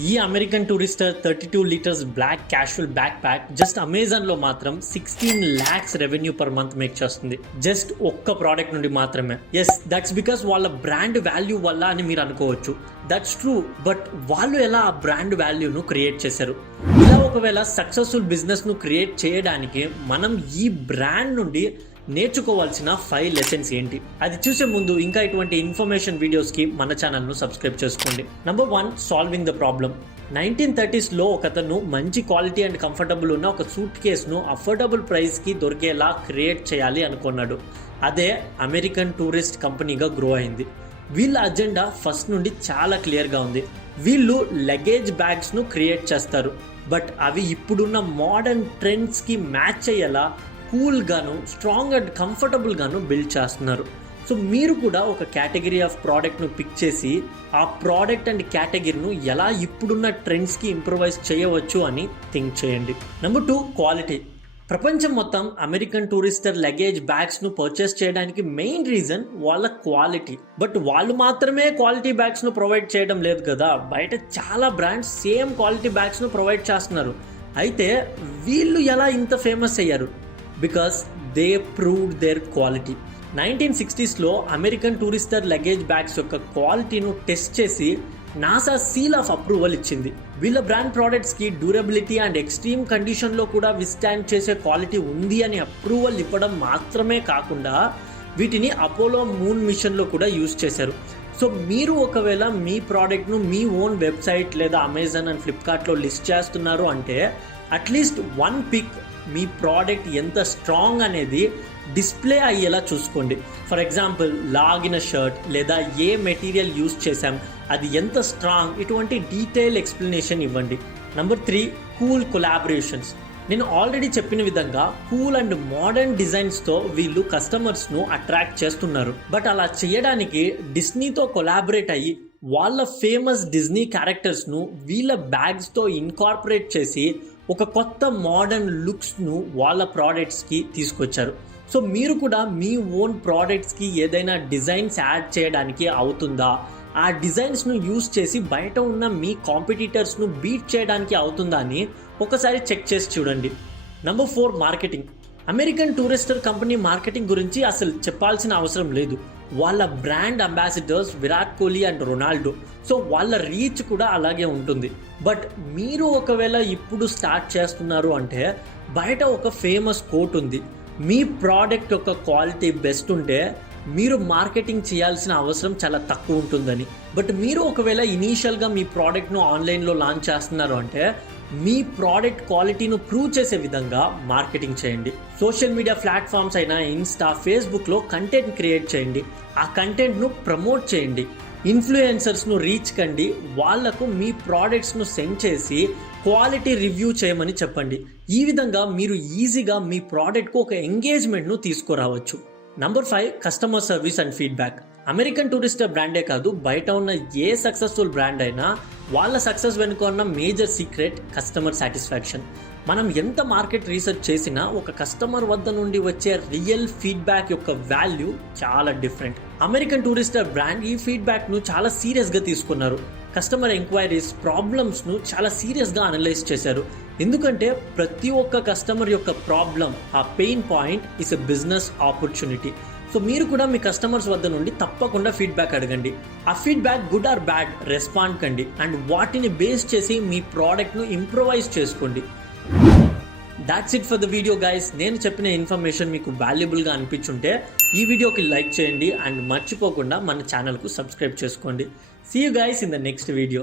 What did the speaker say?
ఈ American Tourister 32 litres black casual backpack just Amazon లో మాత్రం 16 lakhs revenue per month make చేస్తుంది just ఒక్క ప్రోడక్ట్ నుండి మాత్రమే. ఎస్, దట్స్ బికాస్ వాళ్ళ బ్రాండ్ వాల్యూ వల్ల అని మీరు అనుకోవచ్చు. దట్స్ ట్రూ, బట్ వాళ్ళు ఎలా ఆ బ్రాండ్ వాల్యూను క్రియేట్ చేశారు? ఇలా ఒకవేళ సక్సెస్ఫుల్ బిజినెస్ ను క్రియేట్ చేయడానికి మనం ఈ బ్రాండ్ నుండి నేర్చుకోవాల్సిన 5 లెసన్స్ ఏంటి, అది చూసే ముందు ఇంకా ఇటువంటి ఇన్ఫర్మేషన్ వీడియోస్కి మన ఛానల్ను సబ్స్క్రైబ్ చేసుకోండి. Number 1, solving the problem. 1930s ఒకతను మంచి క్వాలిటీ అండ్ కంఫర్టబుల్ ఉన్న ఒక సూట్ కేసును అఫోర్డబుల్ ప్రైస్కి దొరికేలా క్రియేట్ చేయాలి అనుకున్నాడు. అదే అమెరికన్ టూరిస్ట్ కంపెనీగా గ్రో అయింది. వీళ్ళ అజెండా ఫస్ట్ నుండి చాలా క్లియర్గా ఉంది. వీళ్ళు లగేజ్ బ్యాగ్స్ను క్రియేట్ చేస్తారు, బట్ అవి ఇప్పుడున్న మోడర్న్ ట్రెండ్స్కి మ్యాచ్ అయ్యేలా కూల్ గాను, స్ట్రాంగ్ అండ్ కంఫర్టబుల్ గాను బిల్డ్ చేస్తున్నారు. సో మీరు కూడా ఒక కేటగిరీ ఆఫ్ ప్రోడక్ట్ను పిక్ చేసి ఆ ప్రోడక్ట్ అండ్ కేటగిరీను ఎలా ఇప్పుడున్న ట్రెండ్స్కి ఇంప్రూవైజ్ చేయవచ్చు అని థింక్ చేయండి. Number 2, quality. ప్రపంచం మొత్తం అమెరికన్ టూరిస్టర్ లగేజ్ బ్యాగ్స్ను పర్చేస్ చేయడానికి మెయిన్ రీజన్ వాళ్ళ క్వాలిటీ. బట్ వాళ్ళు మాత్రమే క్వాలిటీ బ్యాగ్స్ను ప్రొవైడ్ చేయడం లేదు కదా, బయట చాలా బ్రాండ్స్ సేమ్ క్వాలిటీ బ్యాగ్స్ను ప్రొవైడ్ చేస్తున్నారు. అయితే వీళ్ళు ఎలా ఇంత ఫేమస్ అయ్యారు? Because they proved their quality. 1960s American Tourister luggage bags యొక్క క్వాలిటీను టెస్ట్ చేసి నాసా సీల్ ఆఫ్ అప్రూవల్ ఇచ్చింది. వీళ్ళ బ్రాండ్ ప్రోడక్ట్స్కి డ్యూరబిలిటీ అండ్ ఎక్స్ట్రీమ్ కండిషన్లో కూడా విస్టాండ్ చేసే క్వాలిటీ ఉంది అని అప్రూవల్ ఇవ్వడం మాత్రమే కాకుండా వీటిని అపోలో మూన్ మిషన్లో కూడా యూజ్ చేశారు. సో మీరు ఒకవేళ మీ ప్రోడక్ట్ను మీ ఓన్ వెబ్సైట్ లేదా అమెజాన్ అండ్ ఫ్లిప్కార్ట్లో లిస్ట్ చేస్తున్నారు అంటే అట్లీస్ట్ 1 పిక్ మీ ప్రోడక్ట్ ఎంత స్ట్రాంగ్ అనేది డిస్ప్లే అయ్యేలా చూసుకోండి. ఫర్ ఎగ్జాంపుల్, లాగిన షర్ట్ లేదా ఏ మెటీరియల్ యూజ్ చేసాం, అది ఎంత స్ట్రాంగ్, ఇటువంటి డీటెయిల్ ఎక్స్ప్లెనేషన్ ఇవ్వండి. Number 3, cool collaborations. నేను ఆల్రెడీ చెప్పిన విధంగా కూల్ అండ్ మోడర్న్ డిజైన్స్తో వీళ్ళు కస్టమర్స్ను అట్రాక్ట్ చేస్తున్నారు. బట్ అలా చేయడానికి డిస్నీతో కొలాబరేట్ అయ్యి వాళ్ళ ఫేమస్ డిజ్నీ క్యారెక్టర్స్ను వీళ్ళ బ్యాగ్స్తో ఇన్కార్పొరేట్ చేసి ఒక కొత్త మోడర్న్ లుక్స్ను వాళ్ళ ప్రోడక్ట్స్కి తీసుకొచ్చారు. సో మీరు కూడా మీ ఓన్ ప్రోడక్ట్స్కి ఏదైనా డిజైన్స్ యాడ్ చేయడానికి అవుతుందా, ఆ డిజైన్స్ను యూజ్ చేసి బయట ఉన్న మీ కాంపిటీటర్స్ను బీట్ చేయడానికి అవుతుందా అని ఒకసారి చెక్ చేసి చూడండి. Number 4, marketing. American Tourister company marketing గురించి అసలు చెప్పాల్సిన అవసరం లేదు. వాళ్ళ brand ambassadors Virat Kohli and Ronaldo, so వాళ్ళ రీచ్ కూడా అలాగే ఉంటుంది. బట్ మీరు ఒకవేళ ఇప్పుడు స్టార్ట్ చేస్తున్నారు అంటే బయట ఒక ఫేమస్ కోట్ ఉంది, మీ ప్రోడక్ట్ యొక్క క్వాలిటీ బెస్ట్ ఉంటే మీరు మార్కెటింగ్ చేయాల్సిన అవసరం చాలా తక్కువ ఉంటుందని. బట్ మీరు ఒకవేళ ఇనీషియల్గా మీ ప్రోడక్ట్ను ఆన్లైన్లో లాంచ్ చేస్తున్నారు అంటే మీ ప్రోడక్ట్ క్వాలిటీను ప్రూవ్ చేసే విధంగా మార్కెటింగ్ చేయండి. సోషల్ మీడియా ప్లాట్ఫామ్స్ అయినా ఇన్స్టా, ఫేస్బుక్లో కంటెంట్ క్రియేట్ చేయండి, ఆ కంటెంట్ను ప్రమోట్ చేయండి, ఇన్ఫ్లుయెన్సర్స్ను రీచ్ కండి, వాళ్లకు మీ ప్రోడక్ట్స్ను సెండ్ చేసి క్వాలిటీ రివ్యూ చేయమని చెప్పండి. ఈ విధంగా మీరు ఈజీగా మీ ప్రోడక్ట్కు ఒక ఎంగేజ్మెంట్ను తీసుకురావచ్చు. Number 5, customer service and feedback. American Tourister బ్రాండే కాదు, బయట ఉన్న ఏ సక్సెస్ఫుల్ బ్రాండ్ అయినా వాళ్ళ సక్సెస్ వెనుక ఉన్న మేజర్ సీక్రెట్ కస్టమర్ సాటిస్ఫాక్షన్. మనం ఎంత మార్కెట్ రీసెర్చ్ చేసినా ఒక కస్టమర్ వద్ద నుండి వచ్చే రియల్ ఫీడ్బ్యాక్ యొక్క వాల్యూ చాలా డిఫరెంట్. అమెరికన్ టూరిస్టర్ బ్రాండ్ ఈ ఫీడ్బ్యాక్ను చాలా సీరియస్గా తీసుకున్నారు. కస్టమర్ ఎంక్వైరీస్, ప్రాబ్లమ్స్ను చాలా సీరియస్గా అనలైజ్ చేశారు. ఎందుకంటే ప్రతి ఒక్క కస్టమర్ యొక్క ప్రాబ్లం, ఆ pain point is a business opportunity. So మీరు కూడా మీ కస్టమర్స్ వద్ద నుండి తప్పకుండా ఫీడ్బ్యాక్ అడగండి. ఆ feedback good or bad respond కండి అండ్ వాటిని బేస్ చేసి మీ ప్రోడక్ట్ను ఇంప్రూవైజ్ చేసుకోండి. That's it for the video guys. నేను చెప్పిన ఇన్ఫర్మేషన్ మీకు వాల్యుబుల్గా అనిపించుంటే ఈ వీడియోకి లైక్ చేయండి అండ్ మర్చిపోకుండా మన ఛానల్కు సబ్స్క్రైబ్ చేసుకోండి. See you guys in the next video.